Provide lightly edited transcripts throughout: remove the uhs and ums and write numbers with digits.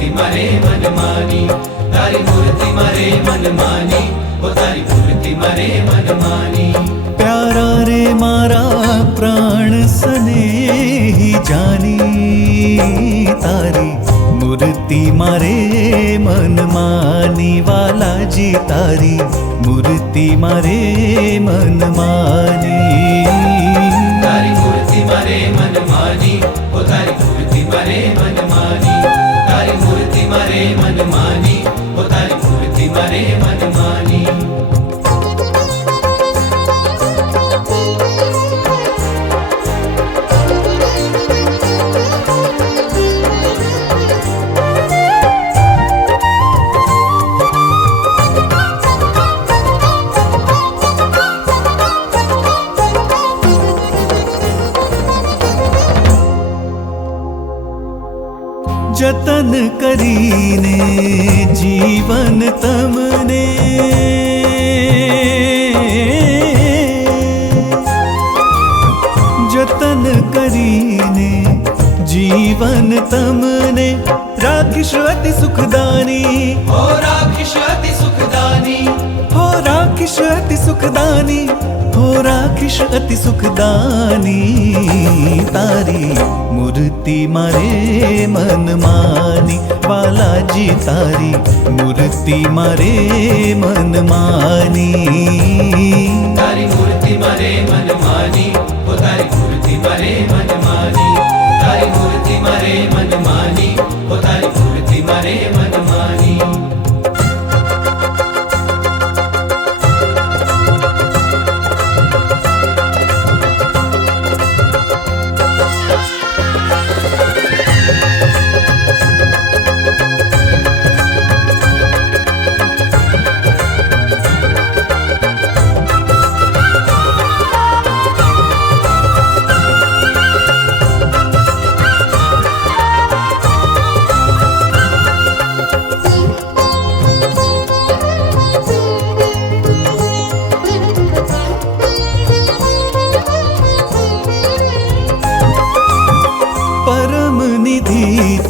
मूर्ति मारे मन मानी, तारी मूर्ति मारे मन मानी, ओ तारी मूर्ति मारे मन मानी। प्यारा रे मारा प्राण स्नेही जानी, तारी मूर्ति मारे मन मानी। वाला जी तारी मूर्ति मारे मन मानी। तारी मूर्ति मारे मन मानी, ओ तारी मूर्ति मारे मन मानी, तारी मूर्ति मारे मन मानी, ओ तारी मूर्ति मारे मन मानी। जतन करीने जीवन तमने, जतन करीने जीवन तमने। राखिश अति सुखदानी, हो राखिश अति सुखदानी, हो राखिश अति सुखदानी, हो राखिश अति सुखदानी। तारी मूर्ति मारे मन मानी, बालाजी तारी मूर्ति मारे मन मानी। तारी मूर्ति मारे मन मानी, ओ तारी मूर्ति मारे मन मानी, तारी मूर्ति मारे मन मानी, ओ तारी मूर्ति मारे मन मानी।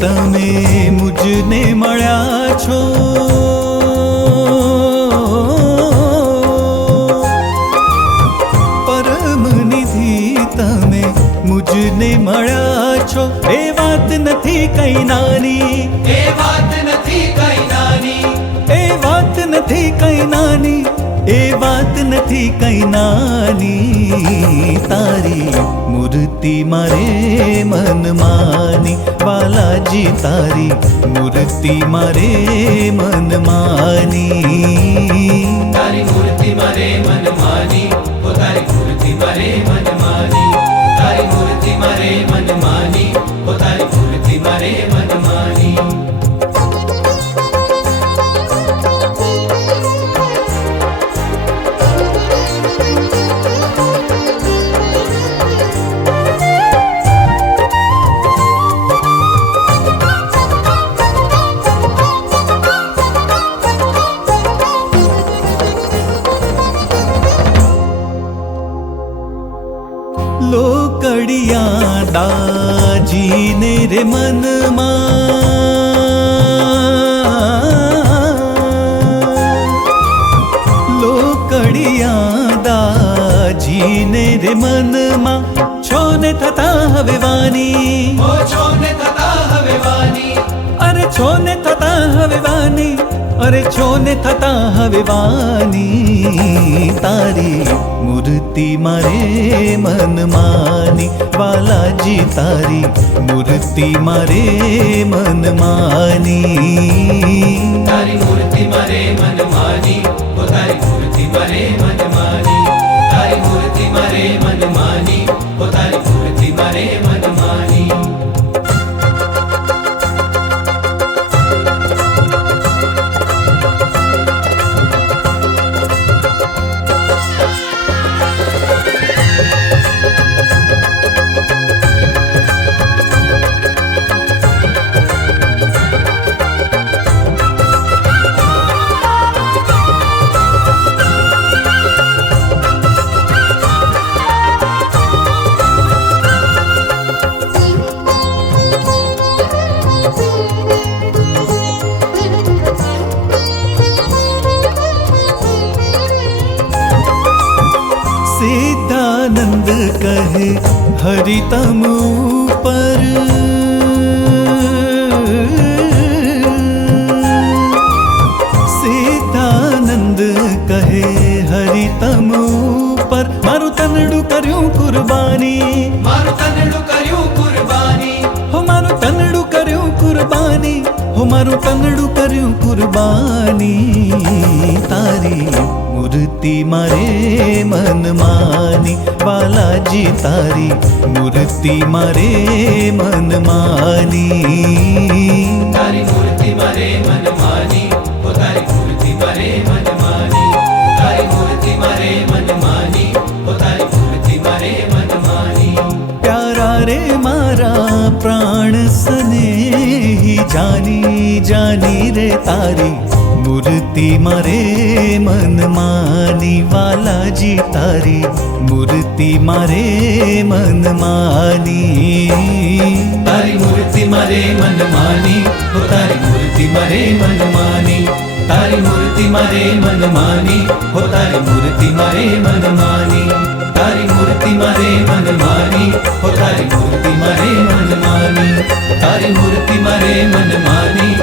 તમે મુજને મળ્યા છો, પરમ નિધિ તમે મુજને મળ્યા છો। એ વાત નથી કઈ નાની, એ વાત નથી કઈ નાની, એ વાત નથી કઈ નાની, એ વાત નથી કઈ નાની। તારી મૂર્તિ મારે મન માની, બાલાજી તારી મૂર્તિ મારે મન માની। તારી મૂર્તિ મારે મન માની, ઓ તારી મૂર્તિ મારે મન માની, તારી મૂર્તિ મારે મન માની, ઓ તારી મૂર્તિ મારે મન માની। લોકડિયા દાજીને રે મનમાં, લોકડિયા દાજીને રે મનમાં। છો ને થતા હવે વાની, ઓ છો ને થતા હવે વાની, અરે છો ને થતા હવે વાની, અરે છો ને થતા હવે વાની। તારી મૂર્તિ મારે મન માની, બાલાજી તારી મૂર્તિ મારે મન માની। તારી મૂર્તિ મારે મન માની, ઓ તારી મૂર્તિ મારે મન માની, તારી મૂર્તિ મારે મન માની, ઓ તારી મૂર્તિ મારે મન માની। हरि तम ऊपर सीतानंद कहे हरि तम ऊपर मारू तनडू कर्યું कुर्बानी મારું તનડું કર્યું કુરબાની हो मारू तनडू कर्યું कुर्बानी हो मारू तनडू कर्યું कुर्बानी तारी मूर्ति मारे मन मानी बालाजी तारी मूर्ति मारे मन मानी તારી મૂર્તિ મારે મન માની ઓ તારી મૂર્તિ મારે મન માની તારી મૂર્તિ મારે મન માની ઓ તારી મૂર્તિ મારે મન માની प्यारा रे मारा प्राण स्नेही जानी जानी रे तारी मूर्ति मारे मन मानी वालाजी तारी मूर्ति मारे मन मानी તારી મૂર્તિ મારે મન માની ઓ તારી મૂર્તિ મારે મન માની તારી મૂર્તિ મારે મન માની ઓ તારી મૂર્તિ મારે મન માની તારી મૂર્તિ મારે મન માની ઓ તારી મૂર્તિ મારે મન માની તારી મૂર્તિ મારે મન માની